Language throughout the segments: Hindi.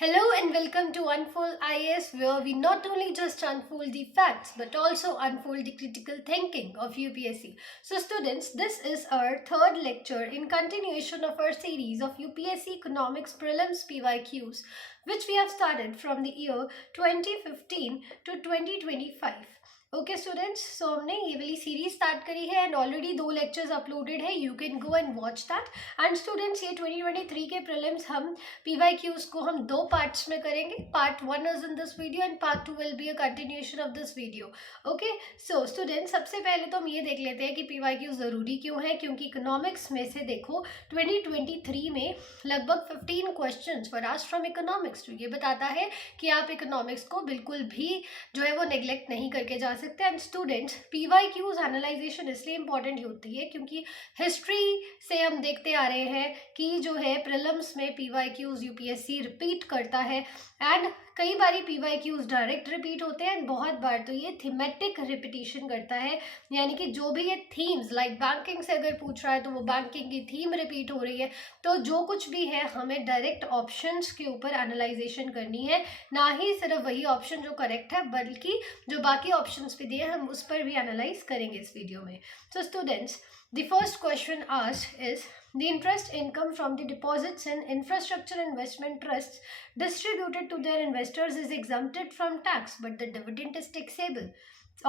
Hello and welcome to Unfold IAS, where we not only just unfold the facts but also unfold the critical thinking of UPSC. So, students, this is our third lecture in continuation of our series of UPSC Economics Prelims PYQs, which we have started from the year 2015 to 2025. Okay students, सो हमने ये वाली सीरीज स्टार्ट करी है एंड ऑलरेडी 2 लेक्चर्स अपलोडेड है. You can go and watch that. And students, ये 2023 के प्रीलिम्स हम PYQs को हम 2 पार्ट्स में करेंगे. Part 1 is in this video and part 2 will be a continuation of this video. Okay, so students, सबसे पहले तो हम ये देख लेते हैं कि PYQ ज़रूरी क्यों है. क्योंकि इकोनॉमिक्स में से देखो 2023 में लगभग 15 questions were asked from economics. तो ये बताता है कि आप इकोनॉमिक्स को बिल्कुल भी जो है वो नेग्लेक्ट नहीं करके जा सकते. एंड स्टूडेंट्स, PYQs एनालाइजेशन इसलिए इंपॉर्टेंट होती है क्योंकि हिस्ट्री से हम देखते आ रहे हैं कि जो है प्रीलिम्स में PYQs UPSC रिपीट करता है. एंड कई बारी PYQs डायरेक्ट रिपीट होते हैं एंड बहुत बार तो ये थीमेटिक रिपीटिशन करता है. यानी कि जो भी ये थीम्स, लाइक बैंकिंग से अगर पूछ रहा है तो वो बैंकिंग की थीम रिपीट हो रही है. तो जो कुछ भी है हमें डायरेक्ट ऑप्शंस के ऊपर एनालाइजेशन करनी है, ना ही सिर्फ वही ऑप्शन जो करेक्ट है बल्कि जो बाकी ऑप्शंस भी दिए हम उस पर भी एनालाइज करेंगे इस वीडियो में. So students, the first question asked is the interest income from the deposits in infrastructure investment trusts distributed to their investors is exempted from tax but the dividend is taxable.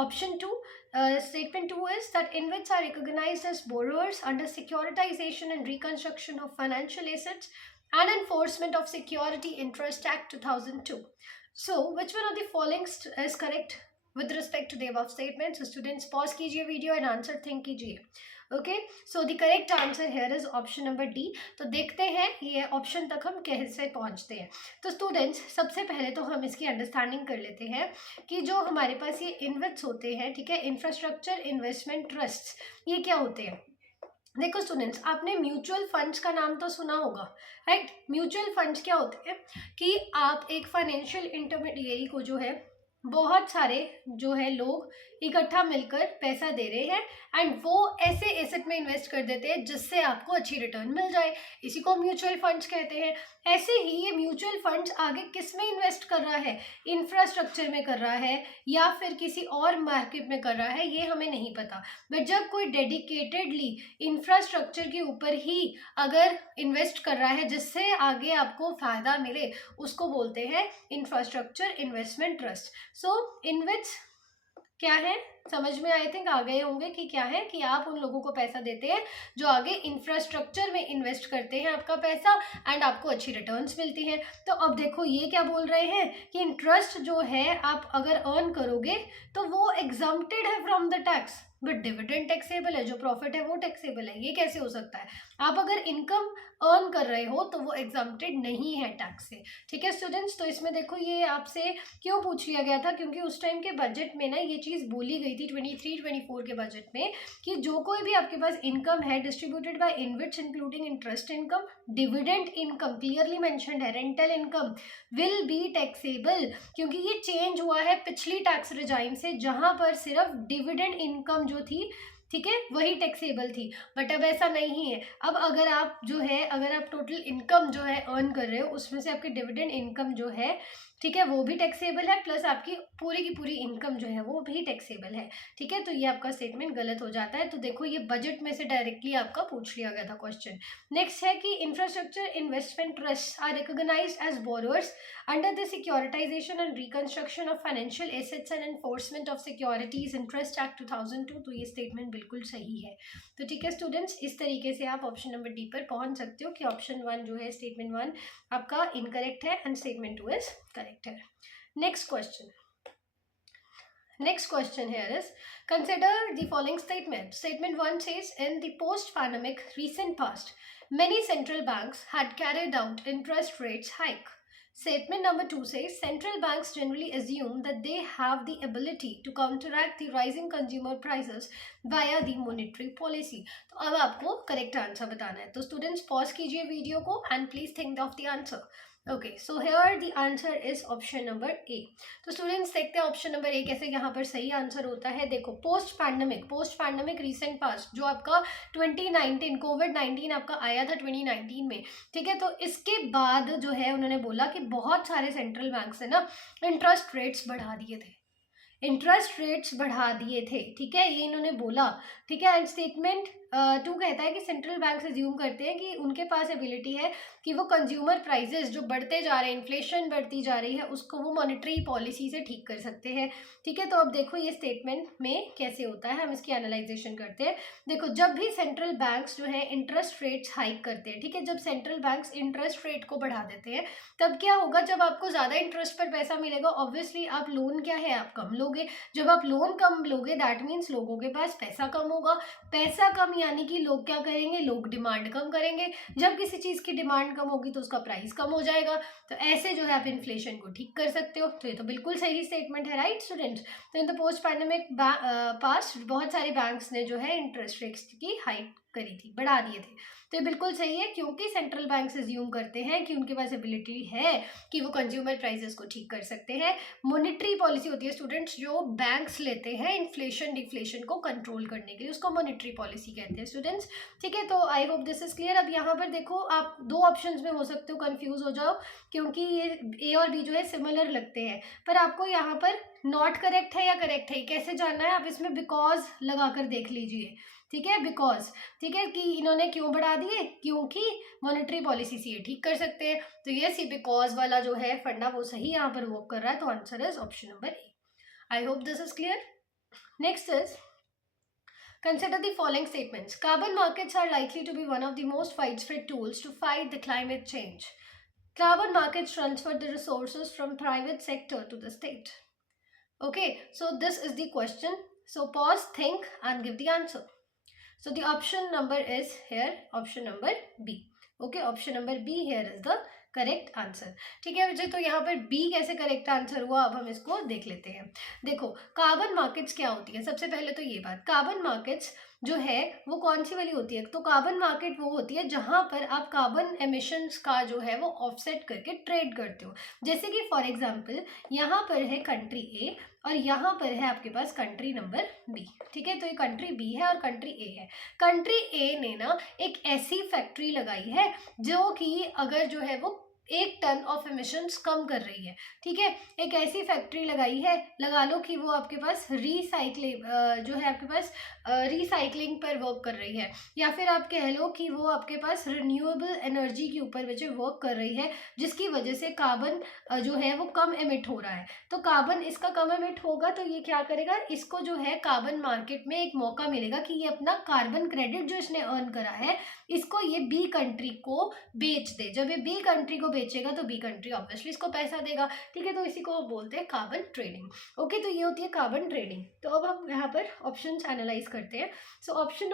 Option 2, statement 2 is that InvITs are recognized as borrowers under Securitization and Reconstruction of Financial Assets and Enforcement of Security Interest Act 2002. So, which one of the following is correct with respect to the above statements? So, students, pause कीजिए वीडियो and answer think कीजिए. Okay, so the correct answer here is option number D. तो देखते हैं ये ऑप्शन तक हम कैसे पहुंचते हैं. तो स्टूडेंट्स, सबसे पहले तो हम इसकी अंडरस्टैंडिंग कर लेते हैं कि जो हमारे पास ये इन्वेस्ट्स होते हैं, ठीक है, इंफ्रास्ट्रक्चर इन्वेस्टमेंट ट्रस्ट, ये क्या होते हैं. देखो स्टूडेंट्स, आपने म्यूचुअल फंड्स का नाम तो सुना होगा, राइट. म्यूचुअल फंड्स क्या होते हैं कि आप एक फाइनेंशियल इंटरमीडिएरी को जो है बहुत सारे जो है लोग इकट्ठा मिलकर पैसा दे रहे हैं एंड वो ऐसे एसेट में इन्वेस्ट कर देते हैं जिससे आपको अच्छी रिटर्न मिल जाए. इसी को म्यूचुअल फंड्स कहते हैं. ऐसे ही ये म्यूचुअल फंड्स आगे किस में इन्वेस्ट कर रहा है, इंफ्रास्ट्रक्चर में कर रहा है या फिर किसी और मार्केट में कर रहा है, ये हमें नहीं पता. बट जब कोई डेडिकेटेडली इंफ्रास्ट्रक्चर के ऊपर ही अगर इन्वेस्ट कर रहा है जिससे आगे आपको फायदा मिले, उसको बोलते हैं infrastructure investment trust. So invest क्या है, समझ में आई थिंक आ गए होंगे कि क्या है, कि आप उन लोगों को पैसा देते हैं जो आगे इंफ्रास्ट्रक्चर में इन्वेस्ट करते हैं आपका पैसा एंड आपको अच्छी रिटर्न्स मिलती हैं. तो अब देखो ये क्या बोल रहे हैं कि इंटरेस्ट जो है आप अगर अर्न करोगे तो वो एग्जम्प्टेड है from the tax but dividend taxable है, जो प्रॉफिट है वो टैक्सेबल है. ये कैसे हो सकता है. आप अगर इनकम अर्न कर रहे हो तो वो एग्जम्प्टेड नहीं है टैक्स से. ठीक है स्टूडेंट्स, तो इसमें देखो ये आपसे क्यों पूछ लिया गया था, क्योंकि उस टाइम के बजट में ना ये चीज़ बोली गई थी 23-24 के बजट में कि जो कोई भी आपके पास इनकम है distributed by InvITs including interest income, dividend income clearly mentioned है, rental income will be taxable. क्योंकि ये चेंज हुआ है पिछली टैक्स रिजाइम से जहां पर सिर्फ डिविडेंड इनकम जो थी, ठीक है, वही टैक्सेबल थी. बट अब ऐसा नहीं है. अब अगर आप जो है, अगर आप टोटल इनकम जो है अर्न कर रहे हो उसमें से आपकी डिविडेंड इनकम जो है, ठीक है, वो भी टैक्सेबल है, प्लस आपकी पूरी की पूरी इनकम जो है वो भी टैक्सेबल है. ठीक है, तो ये आपका स्टेटमेंट गलत हो जाता है. तो देखो ये बजट में से डायरेक्टली आपका पूछ लिया गया था क्वेश्चन. नेक्स्ट है कि infrastructure investment trust are recognised as borrowers under the securitisation and reconstruction of financial assets and enforcement of securities interest act 2002. तो ये स्टेटमेंट बिल्कुल सही है. तो ठीक है स्टूडेंट्स, इस तरीके से आप ऑप्शन नंबर डी पर पहुंच सकते हो कि ऑप्शन 1 जो है, स्टेटमेंट 1 आपका इनकरेक्ट है एंड स्टेटमेंट 2 इज करेक्ट है. Next question. Next question here is, consider the following statement. Statement 1 says, in the post-pandemic recent past, many central banks had carried out interest rates hike. Statement number 2 says, central banks generally assume that they have the ability to counteract the rising consumer prices via the monetary policy. तो अब आपको करेक्ट आंसर बताना है। तो स्टूडेंट्स पॉज कीजिए वीडियो को and please think of the answer. Okay, so here the answer is option number A. तो स्टूडेंट्स देखते हैं ऑप्शन नंबर ए कैसे यहाँ पर सही आंसर होता है। देखो, पोस्ट पैंडमिक रिसेंट पास्ट जो आपका 2019 कोविड-19 आपका आया था 2019 में, ठीक है। तो इसके बाद जो है उन्होंने बोला कि बहुत सारे सेंट्रल बैंक ने ना इंटरेस्ट रेट्स बढ़ा दिए थे, ठीक है, ये इन्होंने बोला, ठीक है। एंड स्टेटमेंट 2 कहता है कि सेंट्रल बैंक अज्यूम करते हैं कि उनके पास एबिलिटी है कि वो कंज्यूमर प्राइसेस जो बढ़ते जा रहे हैं, इन्फ्लेशन बढ़ती जा रही है, उसको वो मॉनेटरी पॉलिसी से ठीक कर सकते हैं, ठीक है। तो अब देखो ये स्टेटमेंट में कैसे होता है, हम इसकी एनालाइजेशन करते हैं। देखो, जब भी सेंट्रल बैंक्स जो है इंटरेस्ट रेट्स हाइक करते हैं, ठीक है, जब सेंट्रल बैंक्स इंटरेस्ट रेट को बढ़ा देते हैं, तब क्या होगा, जब आपको ज़्यादा इंटरेस्ट पर पैसा मिलेगा, ऑब्वियसली आप लोन क्या है आप कम लोगे। जब आप लोन कम लोगे दैट मीन्स लोगों के पास पैसा कम होगा। पैसा कम यानी कि लोग क्या करेंगे, लोग डिमांड कम करेंगे। जब किसी चीज़ की डिमांड कम होगी तो उसका प्राइस कम हो जाएगा। तो ऐसे जो है आप इन्फ्लेशन को ठीक कर सकते हो। तो ये तो बिल्कुल सही स्टेटमेंट है, राइट स्टूडेंट्स। तो in the post pandemic past बहुत सारे बैंक्स ने जो है इंटरेस्ट रेट्स की हाइक करी थी, बढ़ा दिए थे। तो ये बिल्कुल सही है, क्योंकि सेंट्रल बैंक अज्यूम करते हैं कि उनके पास एबिलिटी है कि वो कंज्यूमर प्राइसेस को ठीक कर सकते हैं। मॉनेटरी पॉलिसी होती है स्टूडेंट्स जो बैंक्स लेते हैं इन्फ्लेशन डिफ्लेशन को कंट्रोल करने के लिए, उसको मॉनेटरी पॉलिसी कहते हैं स्टूडेंट्स, ठीक है। तो आई होप दिस इज क्लियर। अब यहाँ पर देखो, आप दो ऑप्शंस में हो सकते हो कंफ्यूज हो जाओ, क्योंकि ये ए और बी जो है सिमिलर लगते हैं, पर आपको यहाँ पर नॉट करेक्ट है या करेक्ट है कैसे जानना है, आप इसमें बिकॉज लगा कर देख लीजिए, ठीक है। बिकॉज, ठीक है, कि इन्होंने क्यों बढ़ा दिए, क्योंकि मॉनेटरी पॉलिसी से ये ठीक कर सकते हैं। तो ये सी बिकॉज वाला जो है फंडा वो सही यहाँ पर वर्क कर रहा है। तो answer is option number A. I hope this is clear. Next is consider the following statements. Carbon markets are likely to be one of the most widespread tools to fight the climate change. Carbon markets transfer the resources from private sector to the state. Okay, so this is the question. So pause, think and give the answer. So the option number is here, option number B. Okay, option number B here is the correct answer, ठीक है बच्चे। तो यहाँ पर बी कैसे करेक्ट आंसर हुआ, अब हम इसको देख लेते हैं। देखो, कार्बन मार्केट्स क्या होती है, सबसे पहले तो ये बात, कार्बन मार्केट्स जो है वो कौन सी वाली होती है। तो कार्बन मार्केट वो होती है जहाँ पर आप कार्बन एमिशंस का जो है वो ऑफसेट करके ट्रेड करते हो। जैसे कि फॉर एग्जांपल यहाँ पर है कंट्री ए और यहाँ पर है आपके पास कंट्री नंबर बी, ठीक है। तो ये कंट्री बी है और कंट्री ए है। कंट्री ए ने ना एक ऐसी फैक्ट्री लगाई है जो कि अगर जो है वो 1 टन ऑफ एमिशंस कम कर रही है, ठीक है। एक ऐसी फैक्ट्री लगाई है, लगा लो कि वो आपके पास रिसाइकलिंग जो है आपके पास रिसाइकलिंग पर वर्क कर रही है, या फिर आप कह लो कि वो आपके पास रिन्यूएबल एनर्जी के ऊपर वजह वर्क कर रही है, जिसकी वजह से कार्बन जो है वो कम एमिट हो रहा है। तो कार्बन इसका कम एमिट होगा तो ये क्या करेगा, इसको जो है कार्बन मार्केट में एक मौका मिलेगा कि ये अपना कार्बन क्रेडिट जो इसने अर्न करा है इसको ये बी कंट्री को बेच दे। जब ये बी कंट्री को बेचेगा तो बी कंट्री ऑब्वियसली इसको पैसा देगा, ठीक है। तो इसी को बोलते हैं कार्बन ट्रेडिंग। ओके, तो ये होती है कार्बन ट्रेडिंग। तो अब हम यहाँ पर ऑप्शंस एनालाइज करते हैं। सो ऑप्शन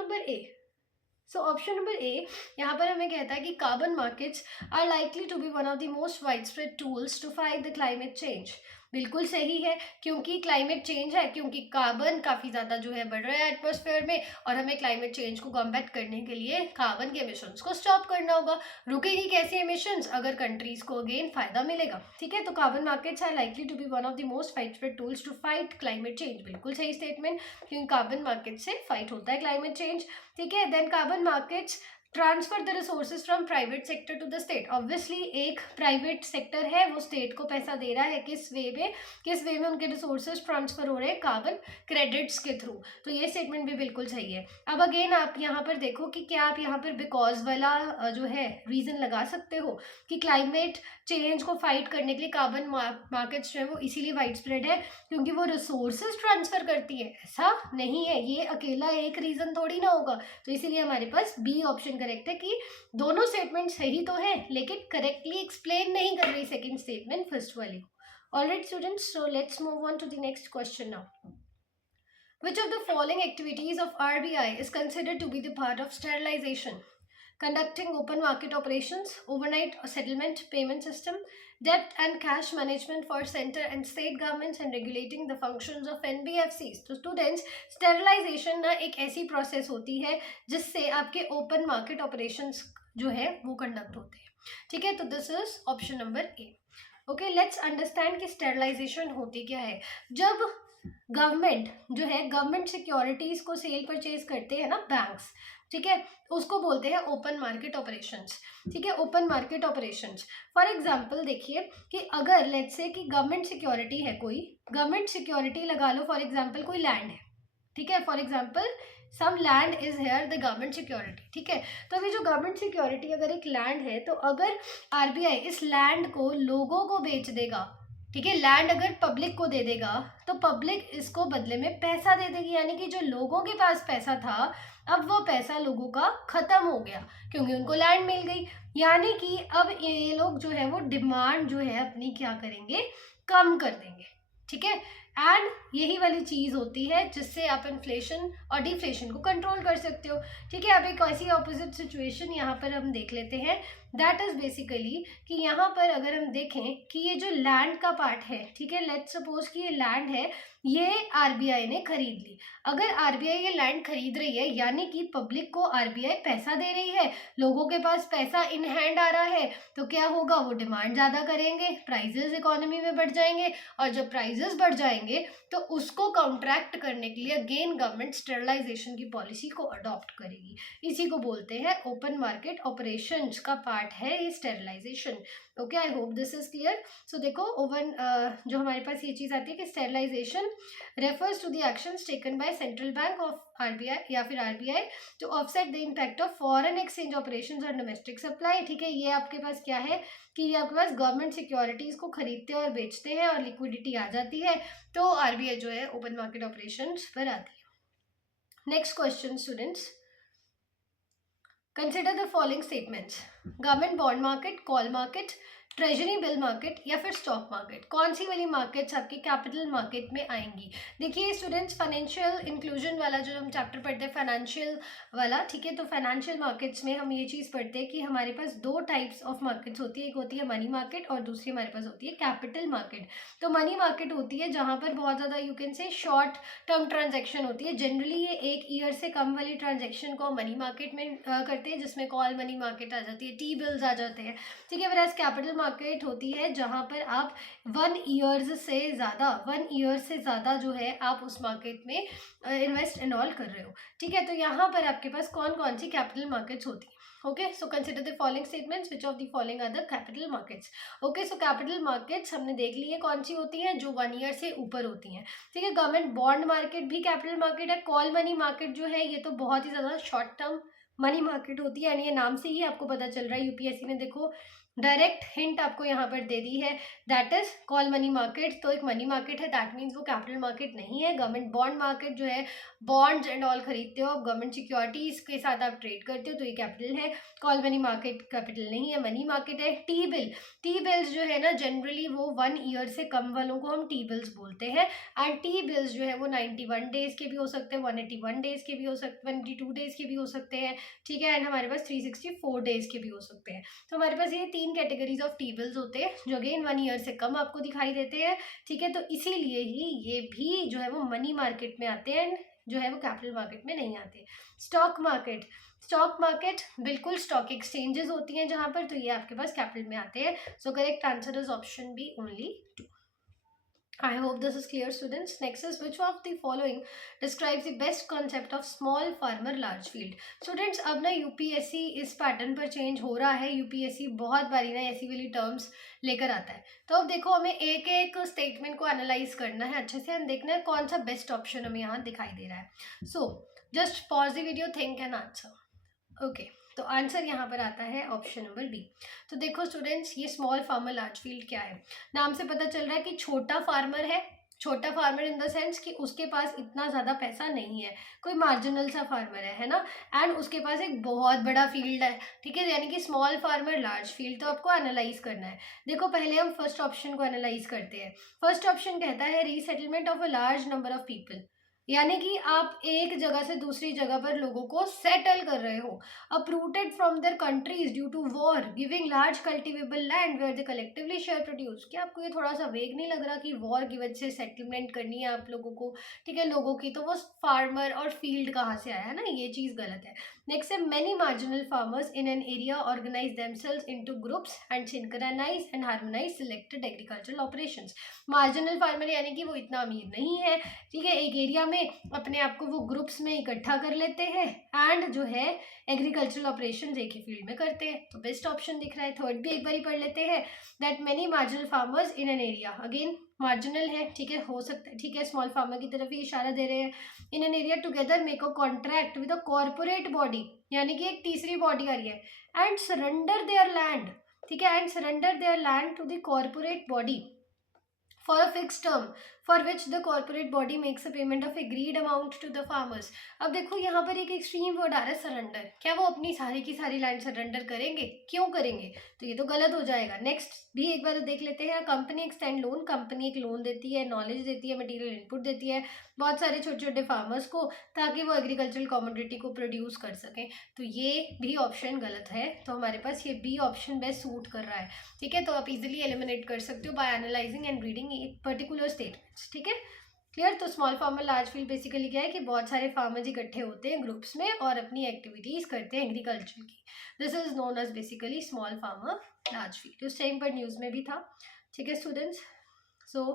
नंबर ए यहाँ पर हमें कहता है कि carbon markets are likely to be one of the most widespread tools to fight the climate change. बिल्कुल सही है, क्योंकि क्लाइमेट चेंज है, क्योंकि कार्बन काफ़ी ज़्यादा जो है बढ़ रहा है एटमॉस्फेयर में, और हमें क्लाइमेट चेंज को कॉम्बैट करने के लिए कार्बन के एमिशंस को स्टॉप करना होगा। रुकेगी कैसे एमिशंस, अगर कंट्रीज को अगेन फायदा मिलेगा, ठीक है। तो carbon markets are likely to be one of the most widespread tools to fight climate change. बिल्कुल सही स्टेटमेंट, क्योंकि कार्बन मार्केट से फाइट होता है क्लाइमेट चेंज, ठीक है। Then carbon markets transfer the resources from private sector to the state. Obviously एक प्राइवेट सेक्टर है वो स्टेट को पैसा दे रहा है, किस वे में उनके रिसोर्सेज ट्रांसफर हो रहे हैं, कार्बन क्रेडिट्स के थ्रू। तो ये स्टेटमेंट भी बिल्कुल सही है। अब अगेन आप यहाँ पर देखो कि क्या आप यहाँ पर बिकॉज वाला जो है रीजन लगा सकते हो कि क्लाइमेट चेंज को फाइट करने के लिए कार्बन मार्केट्स जो है वो इसीलिए वाइड स्प्रेड है क्योंकि वो रिसोर्सेज ट्रांसफर करती है। ऐसा नहीं है, ये अकेला एक रीजन थोड़ी ना होगा। तो इसीलिए हमारे पास बी ऑप्शन करेक्ट है कि दोनों स्टेटमेंट सही तो है लेकिन करेक्टली एक्सप्लेन नहीं कर रही सेकंड स्टेटमेंट फर्स्ट वाली। Alright students, so let's move on to the next question now. Which of the following activities of RBI is considered to be the part of sterilization? conducting open market operations, overnight settlement payment system, debt and cash management for center and state governments, and regulating the functions of NBFCs. तो स्टूडेंट्स, स्टेरलाइजेशन ना एक ऐसी प्रोसेस होती है जिससे आपके ओपन मार्केट ऑपरेशंस जो है वो कंडक्ट होते हैं. ठीक है, तो this is option number A. Okay, let's understand कि स्टेरलाइजेशन होती क्या है. जब गवर्नमेंट जो है गवर्नमेंट सिक्योरिटीज को सेल परचेज करते हैं ना बैंक्स, ठीक है, उसको बोलते हैं ओपन मार्केट ऑपरेशंस. ठीक है, open market operations. For example देखिए कि अगर लेट्स से कि गवर्नमेंट सिक्योरिटी है, कोई गवर्नमेंट सिक्योरिटी लगा लो, फॉर एग्जांपल कोई लैंड है, ठीक है, for example some land is here the government security. ठीक है, तो अभी जो गवर्नमेंट सिक्योरिटी अगर एक लैंड है, तो अगर आरबीआई इस लैंड को लोगों को बेच देगा, ठीक है, लैंड अगर पब्लिक को दे देगा, तो पब्लिक इसको बदले में पैसा दे देगी. यानी कि जो लोगों के पास पैसा था, अब वो पैसा लोगों का खत्म हो गया क्योंकि उनको लैंड मिल गई. यानी कि अब ये लोग जो है वो डिमांड जो है अपनी क्या करेंगे, कम कर देंगे. ठीक है, एंड यही वाली चीज़ होती है जिससे आप इन्फ्लेशन और डिफ्लेशन को कंट्रोल कर सकते हो. ठीक है, अब एक ऐसी ऑपोजिट सिचुएशन यहाँ पर हम देख लेते हैं. दैट इज़ बेसिकली कि यहाँ पर अगर हम देखें कि ये जो लैंड का पार्ट है, ठीक है, लेट्स सपोज कि ये लैंड है, ये आरबीआई ने खरीद ली. अगर आरबीआई ये लैंड खरीद रही है, यानी कि पब्लिक को आरबीआई पैसा दे रही है, लोगों के पास पैसा इन हैंड आ रहा है, तो क्या होगा, वो डिमांड ज़्यादा करेंगे, प्राइजेस इकोनॉमी में बढ़ जाएंगे, और जब प्राइजेस बढ़ जाएंगे तो उसको काउंट्रैक्ट करने के लिए अगेन गवर्नमेंट स्टेरलाइजेशन की पॉलिसी को अडॉप्ट करेगी. इसी को बोलते हैं ओपन मार्केट ऑपरेशंस का पार्ट है ये sterilization. Okay, I hope this is clear. So देखो ओवन जो हमारे पास ये चीज़ आती है कि sterilisation refers to the actions taken by central bank of RBI या फिर RBI to offset the impact of foreign exchange operations और डोमेस्टिक सप्लाई. ठीक है, ये आपके पास क्या है कि ये आपके पास गवर्नमेंट सिक्योरिटीज़ को खरीदते हैं और बेचते हैं और लिक्विडिटी आ जाती है, तो आरबीआई जो है ओपन मार्केट ऑपरेशंस पर आती है. Next question students, consider the following statements. Government bond market, call market, treasury bill market या फिर स्टॉक मार्केट, कौन सी वाली मार्केट्स आपके कैपिटल मार्केट में आएंगी. देखिए स्टूडेंट्स, फाइनेंशियल इंक्लूजन वाला जो हम चैप्टर पढ़ते हैं फाइनेंशियल वाला, ठीक है, तो फाइनेंशियल मार्केट्स में हम ये चीज़ पढ़ते हैं कि हमारे पास दो टाइप्स ऑफ मार्केट्स होती है. एक होती है मनी मार्केट और दूसरी हमारे पास होती है कैपिटल मार्केट. तो मनी मार्केट होती है जहाँ पर बहुत ज़्यादा you can say short term transaction होती है. जनरली ये 1 ईयर से कम वाली ट्रांजेक्शन को मनी मार्केट में करते हैं, जिसमें कॉल मनी मार्केट आ जाती है, टी बिल्स आ जाते हैं. ठीक है, वैसे कैपिटल मार्केट होती है जहां पर आप 1 ईयर से ज़्यादा जो है आप उस मार्केट में इन्वेस्ट एंड ऑल कर रहे हो. ठीक है, तो यहाँ पर आपके पास कौन कौन सी कैपिटल मार्केट्स होती है. Okay, so consider the following statements, which of the following are the capital markets. Okay, so capital markets हमने देख ली है कौन सी होती हैं, जो 1 ईयर से ऊपर होती हैं. ठीक है, गवर्नमेंट बॉन्ड मार्केट भी कैपिटल मार्केट है. कॉल मनी मार्केट जो है ये तो बहुत ही ज़्यादा शॉर्ट टर्म मनी मार्केट होती है, यानी ये नाम से ही आपको पता चल रहा है, यूपीएससी ने देखो डायरेक्ट हिंट आपको यहाँ पर दे दी है, that is call money market. तो एक मनी मार्केट है, दैट मीन्स वो कैपिटल मार्केट नहीं है. गवर्नमेंट बॉन्ड मार्केट जो है, बॉन्ड्स एंड ऑल खरीदते हो आप, गवर्नमेंट सिक्योरिटीज के साथ आप ट्रेड करते हो, तो ये कैपिटल है. कॉल मनी मार्केट कैपिटल नहीं है, मनी मार्केट है. टी बिल्स जो है ना, जनरली वो 1 ईयर से कम वालों को हम टी बिल्स बोलते हैं. एंड टी बिल्स जो है वो 91 डेज के भी हो सकते हैं, 181 डेज के भी हो सकते हैं, 22 डेज के भी हो सकते हैं. ठीक है, एंड हमारे पास 364 डेज के भी हो सकते हैं. तो हमारे पास ये 3 कैटेगरीज ऑफ टी बिल्स होते हैं जो अगेन 1 ईयर से कम आपको दिखाई देते हैं. ठीक है, तो इसीलिए ही ये भी जो है वो मनी मार्केट में आते हैं, जो है वो कैपिटल मार्केट में नहीं आते. स्टॉक मार्केट बिल्कुल स्टॉक एक्सचेंजेस होती हैं जहां पर, तो ये आपके पास कैपिटल में आते हैं. So correct answer is option B, only 2. I hope this is clear students. Next is, which of the following describes the best concept of small farmer large field. Students, अब ना यूपीएससी इस पैटर्न पर चेंज हो रहा है. यूपीएससी बहुत बारी ना ऐसी वाली टर्म्स लेकर आता है. तो अब देखो हमें एक एक स्टेटमेंट को एनालाइज करना है अच्छे से, हम देखना है कौन सा बेस्ट ऑप्शन हमें यहाँ दिखाई दे रहा है. So just pause the video, think and answer. Okay, तो आंसर यहाँ पर आता है ऑप्शन नंबर बी. तो देखो स्टूडेंट्स, ये स्मॉल फार्मर लार्ज फील्ड क्या है, नाम से पता चल रहा है कि छोटा फार्मर है. छोटा फार्मर इन द सेंस कि उसके पास इतना ज़्यादा पैसा नहीं है, कोई मार्जिनल सा फार्मर है ना, एंड उसके पास एक बहुत बड़ा फील्ड है. ठीक है, यानी कि स्मॉल फार्मर लार्ज फील्ड. तो आपको एनालाइज करना है. देखो पहले हम फर्स्ट ऑप्शन को एनालाइज करते हैं. फर्स्ट ऑप्शन कहता है resettlement of a large number of people. यानी कि आप एक जगह से दूसरी जगह पर लोगों को सेटल कर रहे हो। Uprooted from their countries due to war, giving large cultivable land where they collectively share produce. क्या आपको ये थोड़ा सा वेग नहीं लग रहा कि वॉर की वजह से सेटलमेंट करनी है आप लोगों को, ठीक है, लोगों की, तो वो फार्मर और फील्ड कहाँ से आया है ना, ये चीज़ गलत है। नेक्स्ट है many marginal farmers in an area organise themselves into groups and synchronise and harmonise selected agricultural operations. Marginal farmer यानी कि वो इतना अमीर नहीं है, ठीक है, एक एरिया में अपने आप को वो ग्रुप्स में इकट्ठा कर लेते हैं एंड जो है एग्रीकल्चरल ऑपरेशन एक ही फील्ड में करते हैं, तो बेस्ट ऑप्शन दिख रहा है। थर्ड भी एक बार ही पढ़ लेते हैं, that many marginal farmers in an area, again marginal है, ठीक है, हो सकता है, ठीक है, स्मॉल फार्मर की तरफ ही इशारा दे रहे हैं। इन an area together make a contract with a corporate body, यानी कि एक तीसरी बॉडी आ रही है, एंड सरेंडर देयर लैंड, ठीक है, and surrender their land to the corporate body for a fixed term for which the corporate body makes a payment of agreed amount to the farmers। अब देखो यहाँ पर एक एक्सट्रीम वर्ड आ रहा है सरेंडर, क्या वो अपनी सारी की सारी लैंड सरेंडर करेंगे? क्यों करेंगे? तो ये तो गलत हो जाएगा। नेक्स्ट भी एक बार देख लेते हैं, कंपनी एक्सटेंड लोन, कंपनी एक लोन देती है, नॉलेज देती है, मटेरियल इनपुट देती है बहुत सारे छोटे छोटे फार्मर्स को, ताकि वो एग्रीकल्चरल कमोडिटी को प्रोड्यूस कर सकें। तो ये भी ऑप्शन गलत है, तो हमारे पास ये बी ऑप्शन बेस्ट सूट कर रहा है, ठीक है। तो आप इजीली एलिमिनेट कर सकते हो by analysing and reading particular statements, ठीक है, क्लियर। तो small farmer large field basically क्या है कि बहुत सारे फार्मर्स इकट्ठे होते हैं ग्रुप्स में और अपनी एक्टिविटीज करते हैं एग्रीकल्चर की, this is known as basically small farmer large field. उस टाइम पर न्यूज में भी था, ठीक है students. So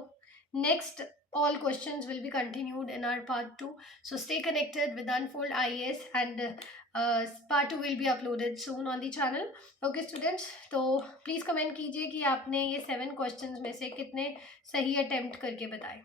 next all questions will be continued in our part 2, so stay connected with Unfold IAS and part 2 will be uploaded soon on the channel, okay students। तो प्लीज़ कमेंट कीजिए कि आपने ये 7 क्वेश्चंस में से कितने सही अटेम्प्ट करके बताए।